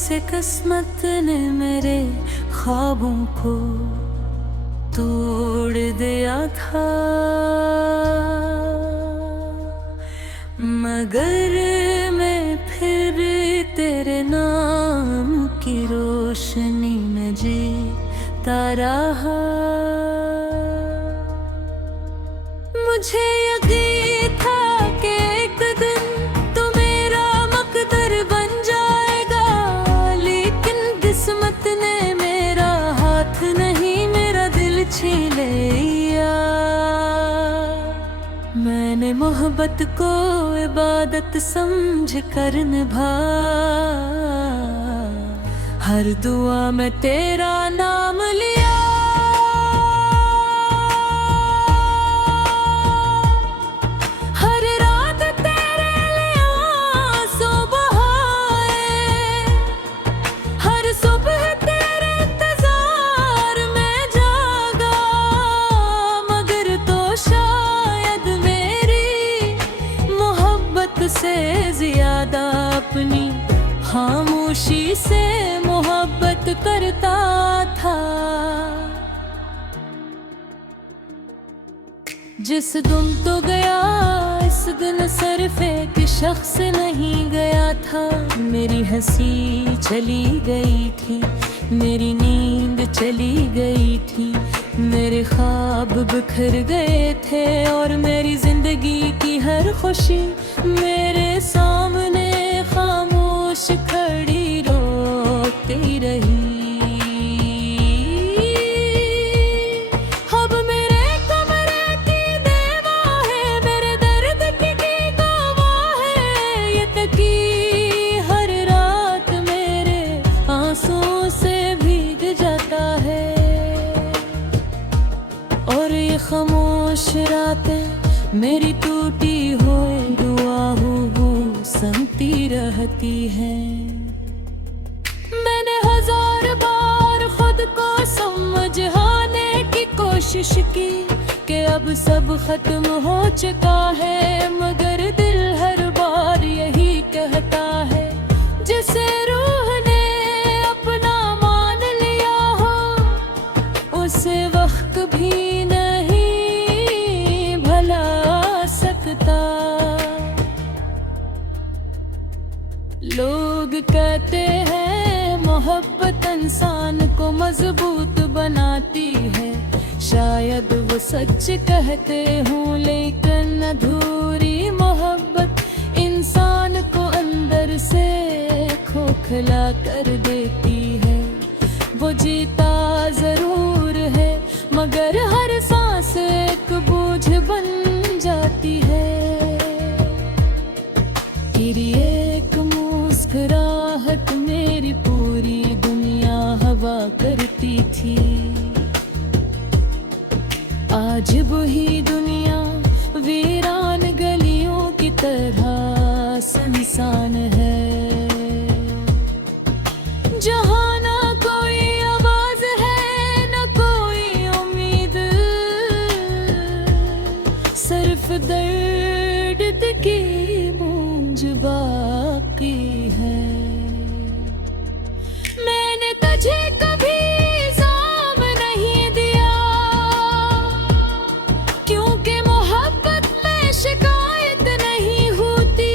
से किस्मत ने मेरे ख्वाबों को तोड़ दिया था, मगर मैं फिर तेरे नाम की रोशनी में जीता रहा। मुझे यकीन था कि एक दिन तो मेरा मकदर बन जाएगा, लेकिन किस्मत ने मेरा हाथ नहीं मेरा दिल छीन लिया। मैंने मोहब्बत को इबादत समझ कर निभा, हर दुआ में तेरा नाम लिया। हर रात तेरे लिए आंसू बहाए, हर सुबह तेरे इंतजार में जागा, मगर तो शायद मेरी मोहब्बत से ज्यादा अपनी खामोशी से मोहब्बत करता था। जिस दिन तो गया इस दिन सिर्फ एक शख्स नहीं गया था। मेरी हंसी चली गई थी, मेरी नींद चली गई थी, मेरे ख्वाब बिखर गए थे, और मेरी जिंदगी की हर खुशी मेरे सामने खामोश खड़ी रोती रही। अब मेरे कमरे की दीवार है, मेरे दर्द की गवाह है, ये तकी हर रात मेरे आंसुओं से भीग जाता है, और ये खामोश रातें मेरी टूटी हुई दुआ सुनती रहती हैं। मैंने हजार बार खुद को समझाने की कोशिश की कि अब सब खत्म हो चुका है, मगर दिल हर बार यही कहता है, जिसे रूह ने अपना मान लिया हो, उसे वक्त भी नहीं भुला सकता। लोग कहते हैं मोहब्बत इंसान को मजबूत बनाती है, शायद वो सच कहते हों, लेकिन अधूरी मोहब्बत इंसान को अंदर से खोखला कर देती है। वो जीता जरूर है, मगर हर सांस एक बोझ बन जाती है। एक मुस्कुराहट मेरी पूरी दुनिया हवा करती थी, आज वही दुनिया वीरान गलियों की तरह सुनसान है, जहाँ ना कोई आवाज है न कोई उम्मीद, सिर्फ दर्द की गूंज बाकी है। मैंने तुझे कभी इल्जाम नहीं दिया, क्योंकि मोहब्बत में शिकायत नहीं होती,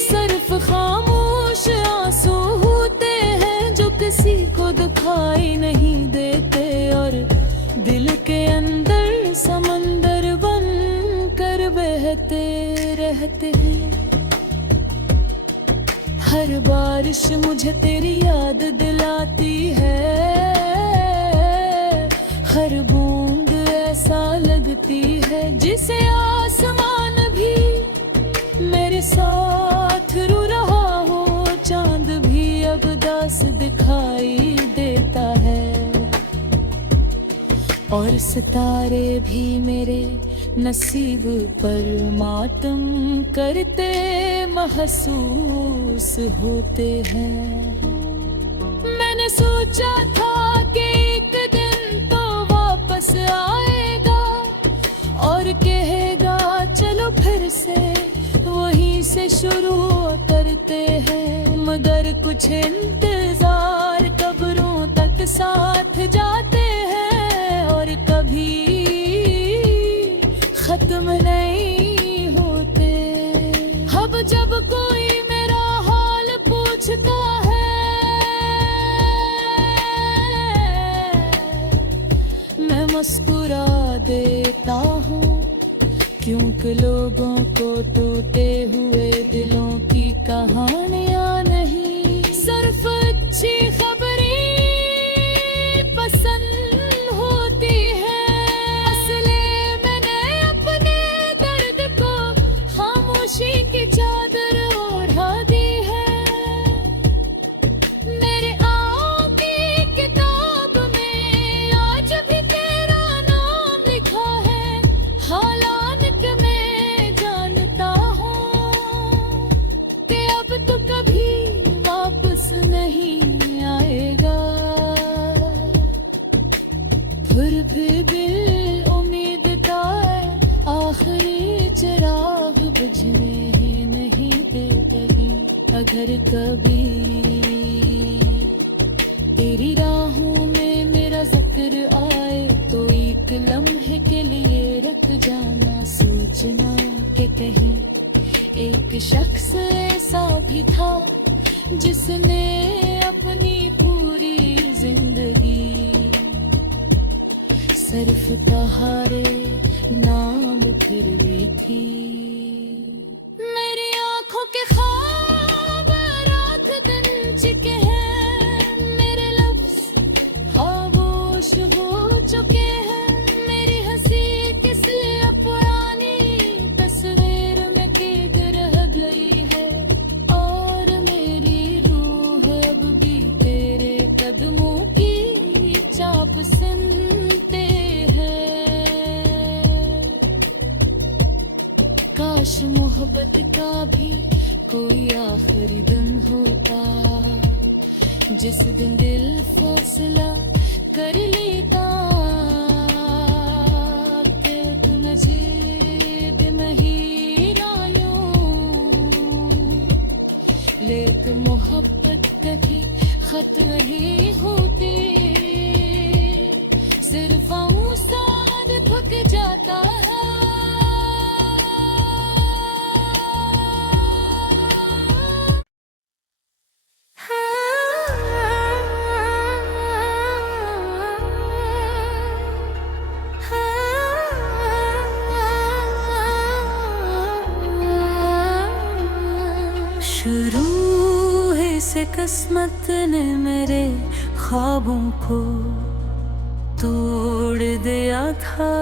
सिर्फ खामोश आंसू होते हैं जो किसी को दिखाई नहीं देते, और दिल के अंदर समंदर बन कर बहते रहते हैं। हर बारिश मुझे तेरी याद दिलाती है, हर बूंद ऐसा लगती है जिसे आसमान भी मेरे साथ रो रहा हो, चांद भी अब दास दिखाई देता है, और सितारे भी मेरे नसीब पर मातम करते महसूस होते हैं। मैंने सोचा था कि एक दिन तो वापस आएगा और कहेगा चलो फिर से वहीं से शुरू करते हैं, मगर और कुछ इंतजार कब्रों तक साथ जाते हैं, और कभी खत्म नहीं होते। अब जब कोई मेरा हाल पूछता है, मैं मुस्कुरा देता हूँ, क्योंकि लोगों को टूटे हुए दिलों की कहानियाँ नहीं, सिर्फ अच्छी खबरें पसंद होती है। असले मैंने अपने दर्द को खामोशी की चादर ओढ़ा दी है। मेरे आँखों की किताब में आज भी तेरा नाम लिखा है। हालांकि मैं जानता हूँ कि अब तो कभी वापस नहीं आएगा, फिर भी उम्मीद का आखिरी चिराग बुझने ही नहीं देगी। अगर कभी तेरी राहों में मेरा जिक्र आए, तो एक लम्हे के लिए रुक जाना, सोचना कि कहीं एक शख्स ऐसा भी था जिसने अपनी पूरी जिंदगी सिर्फ तुम्हारे नाम फिरवी थी। मेरी आंखों के ख्वाब रात दिन चिके हैं, मेरे लफ्ज खामोश हो चुके हैं। मेरी हंसी किसी पुरानी तस्वीर में कैद रह गई है, और मेरी रूह अब भी तेरे कदमों की चाप सुनते हैं। काश मोहब्बत का भी कोई आखिरी दिन होता, जिस दिन दिल फैसला कर लेता कि तू मजीद नहीं रायूं। लेकिन मोहब्बत कभी खत्म नहीं होती, सिर्फ साथ थक जाता है। शुरू ही से किस्मत ने मेरे ख्वाबों को तोड़ दिया था,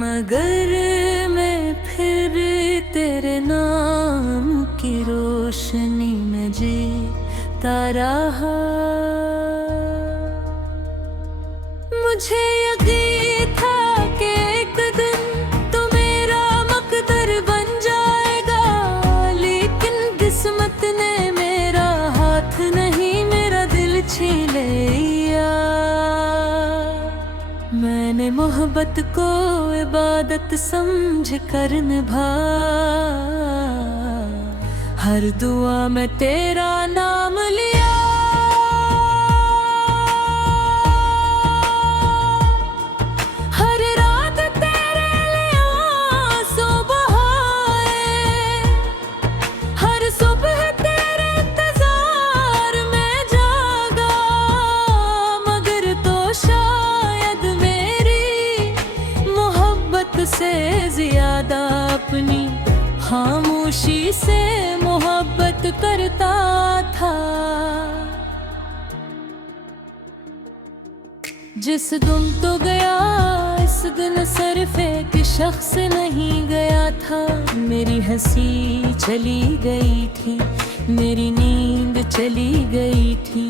मगर मैं फिर तेरे नाम की रोशनी में जीता रहा। मुझे यकीन था कि एक दिन तो मेरा मकदर बन जाएगा, लेकिन किस्मत ने मेरा हाथ नहीं मेरा दिल छीन लिया। मैंने मोहब्बत को इबादत समझ कर निभा, हर दुआ में तेरा नाम लिया। हर रात तेरे लिए आंसू बहाए, हर सुबह तेरे इंतजार में जागा, मगर तो शायद मेरी मोहब्बत से ज्यादा अपनी खामोशी से मोहब्बत करता था। जिस दिन तो गया इस दिन सिर्फ एक शख्स नहीं गया था। मेरी हंसी चली गई थी, मेरी नींद चली गई थी,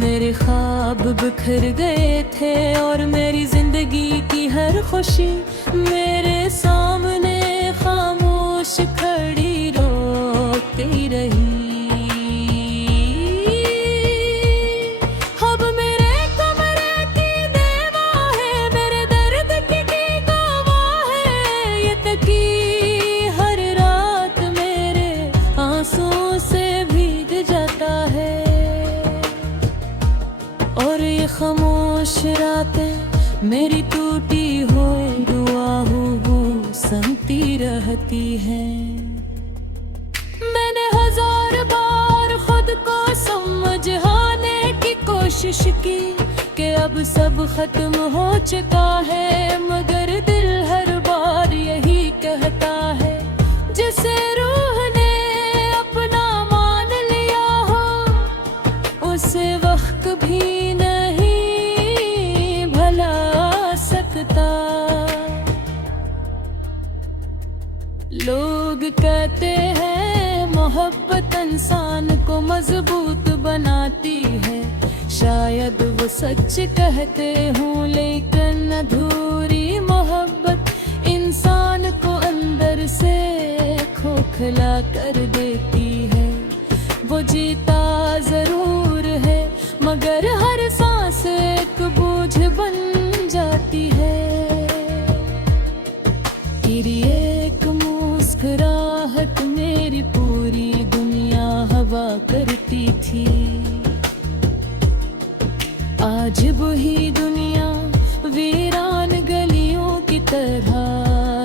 मेरे ख्वाब बिखर गए थे, और मेरी जिंदगी की हर खुशी मेरे सामने खामोश खड़ी रोती रही। अब मेरे कमरे की दीवार है, मेरे दर्द की गवाह है, ये तकी हर रात मेरे बातें मेरी टूटी हुई दुआ सुनती रहती है। मैंने 1000 बार खुद को समझाने की कोशिश की कि अब सब खत्म हो चुका है, मगर दिल हर बार यही कहता है जिसे रूह ने अपना मान लिया हो उसे वक्त भी नहीं भुला सकता। लोग कहते हैं मोहब्बत इंसान को मजबूत बनाती है, शायद वो सच कहते हों, लेकिन अधूरी मोहब्बत इंसान को अंदर से खोखला कर देती है। वो जीता जरूर है मगर हर सांस एक बोझ बन जाती है। तेरी एक मुस्कुराहट मेरी पूरी दुनिया हवा करती थी, आज वही दुनिया वीरान गलियों की तरह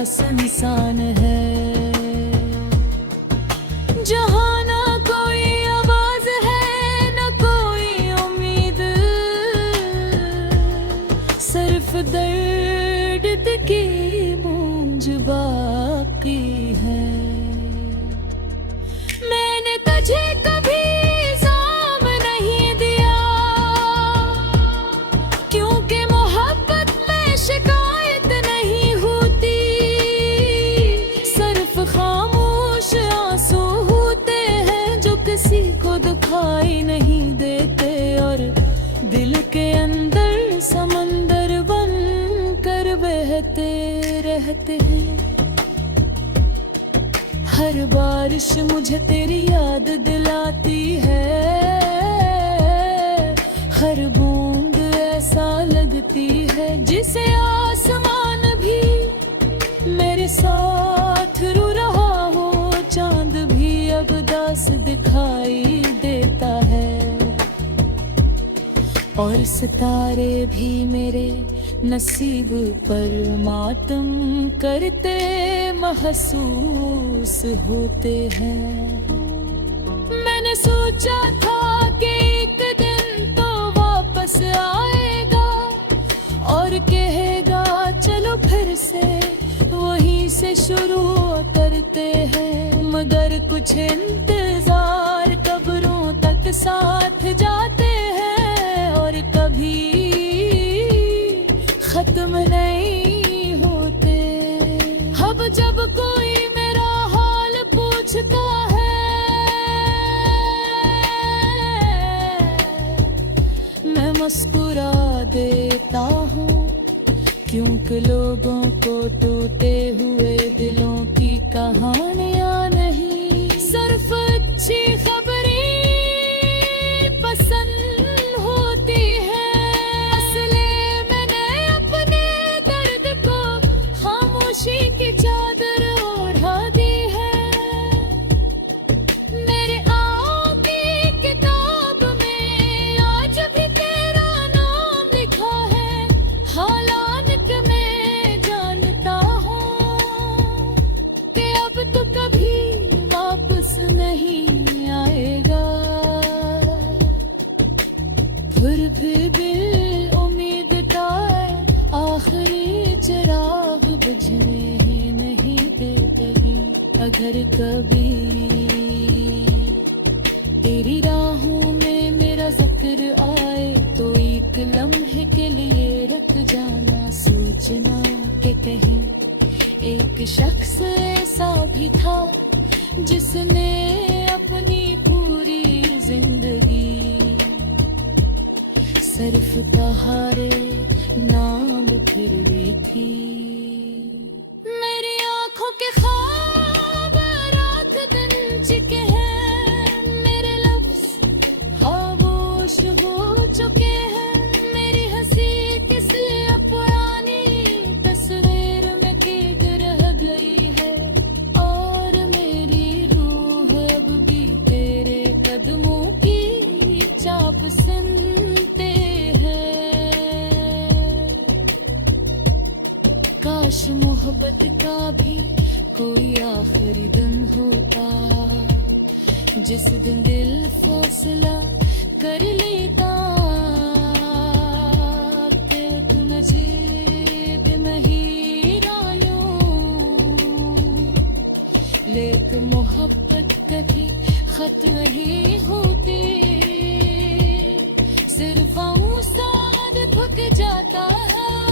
सुनसान है। जहाँ ना कोई आवाज है न कोई उम्मीद, सिर्फ दर्द की गूंज बाकी है। मैंने तुझे कभी इल्जाम नहीं दिया क्योंकि मोहब्बत में शिकायत नहीं होती, सिर्फ खामोश आंसू होते हैं जो किसी को दुखाई नहीं देते और दिल के अंदर समंदर बन कर बहते रहते हैं। हर बारिश मुझे तेरी याद दिलाती है, हर बूंद ऐसा लगती है जिसे आसमान भी मेरे साथ रो रहा हो, चांद भी अब दास दिखाई देता है और सितारे भी मेरे नसीब पर मातम करते महसूस होते हैं। मैंने सोचा था कि एक दिन तो वापस आएगा और कहेगा चलो फिर से वहीं से शुरू करते हैं, मगर कुछ इंतजार कब्रों तक साथ जाते हैं और कभी खत्म नहीं होते। अब जब कोई मेरा हाल पूछता है मैं मुस्कुरा देता हूँ, क्योंकि लोगों को टूटे हुए दिलों की कहानियाँ नहीं, सिर्फ अच्छी खबरें पसंद होती है। असले मैंने अपने दर्द को खामोशी की चादर ओढ़ा दी है। मेरे आगे किताब में आज भी तेरा नाम लिखा है, हालात में जानता हूँ कि अब तो कभी वापस नहीं आएगा। फिर भी उम्मीद का आखिरी चिराग बुझने ही नहीं देगी। अगर कभी तेरी राहों में मेरा जिक्र आए तो एक लम्हे के लिए रुक जाना, सोचना कि कहीं एक शख्स ऐसा भी था जिसने अपनी पूरी जिंदगी सिर्फ तुम्हारे नाम फिरवी थी। मेरी आंखों के ख्वाब रात दिन चिके हैं, मेरे लफ्ज खामोश हो चुके हैं, मेरी हंसी किसी पुरानी तस्वीर में कैद रह गई है और मेरी रूह अब भी तेरे कदमों की चाप सुनते हैं। जिस दिन दिल फैसला कर लेता कि तुम जेब में ही डालूं, लेकिन मोहब्बत कभी खत नहीं होती, सिर्फ साथ भुक जाता है